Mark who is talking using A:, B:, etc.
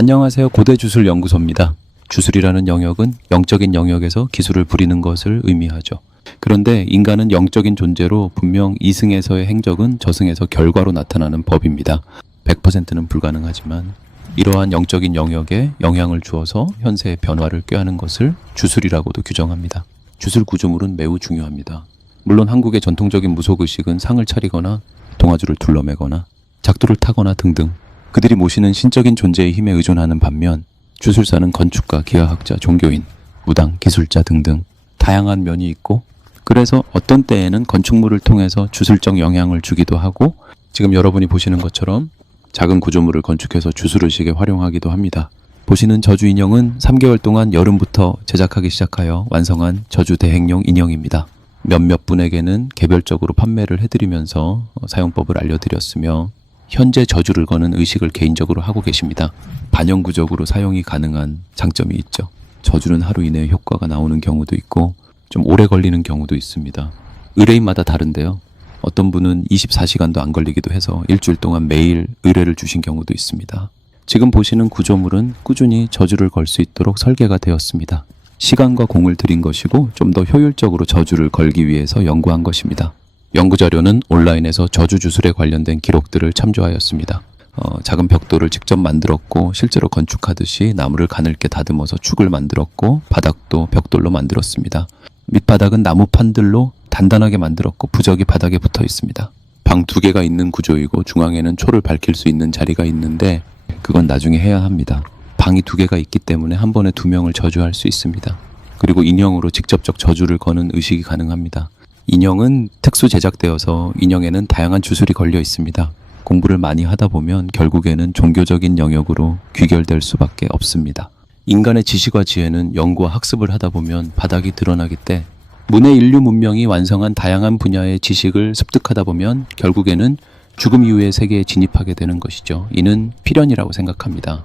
A: 안녕하세요. 고대주술 연구소입니다. 주술이라는 영역은 영적인 영역에서 기술을 부리는 것을 의미하죠. 그런데 인간은 영적인 존재로 분명 이승에서의 행적은 저승에서 결과로 나타나는 법입니다. 100%는 불가능하지만 이러한 영적인 영역에 영향을 주어서 현세의 변화를 꾀하는 것을 주술이라고도 규정합니다. 주술 구조물은 매우 중요합니다. 물론 한국의 전통적인 무속의식은 상을 차리거나 동아줄을 둘러매거나 작두를 타거나 등등 그들이 모시는 신적인 존재의 힘에 의존하는 반면 주술사는 건축가, 기하학자, 종교인, 무당, 기술자 등등 다양한 면이 있고 그래서 어떤 때에는 건축물을 통해서 주술적 영향을 주기도 하고 지금 여러분이 보시는 것처럼 작은 구조물을 건축해서 주술의식에 활용하기도 합니다. 보시는 저주 인형은 3개월 동안 여름부터 제작하기 시작하여 완성한 저주 대행용 인형입니다. 몇몇 분에게는 개별적으로 판매를 해드리면서 어, 사용법을 알려드렸으며 현재 저주를 거는 의식을 개인적으로 하고 계십니다. 반영구적으로 사용이 가능한 장점이 있죠. 저주는 하루 이내에 효과가 나오는 경우도 있고 좀 오래 걸리는 경우도 있습니다. 의뢰인마다 다른데요. 어떤 분은 24시간도 안 걸리기도 해서 일주일 동안 매일 의뢰를 주신 경우도 있습니다. 지금 보시는 구조물은 꾸준히 저주를 걸 수 있도록 설계가 되었습니다. 시간과 공을 들인 것이고 좀 더 효율적으로 저주를 걸기 위해서 연구한 것입니다. 연구 자료는 온라인에서 저주 주술에 관련된 기록들을 참조하였습니다. 어, 작은 벽돌을 직접 만들었고 실제로 건축하듯이 나무를 가늘게 다듬어서 축을 만들었고 바닥도 벽돌로 만들었습니다. 밑바닥은 나무 판들로 단단하게 만들었고 부적이 바닥에 붙어 있습니다. 방 두 개가 있는 구조이고 중앙에는 초를 밝힐 수 있는 자리가 있는데 그건 나중에 해야 합니다. 방이 두 개가 있기 때문에 한 번에 두 명을 저주할 수 있습니다. 그리고 인형으로 직접적 저주를 거는 의식이 가능합니다. 인형은 특수 제작되어서 인형에는 다양한 주술이 걸려 있습니다. 공부를 많이 하다 보면 결국에는 종교적인 영역으로 귀결될 수밖에 없습니다. 인간의 지식과 지혜는 연구와 학습을 하다 보면 바닥이 드러나기 때 문의 인류 문명이 완성한 다양한 분야의 지식을 습득하다 보면 결국에는 죽음 이후의 세계에 진입하게 되는 것이죠. 이는 필연이라고 생각합니다.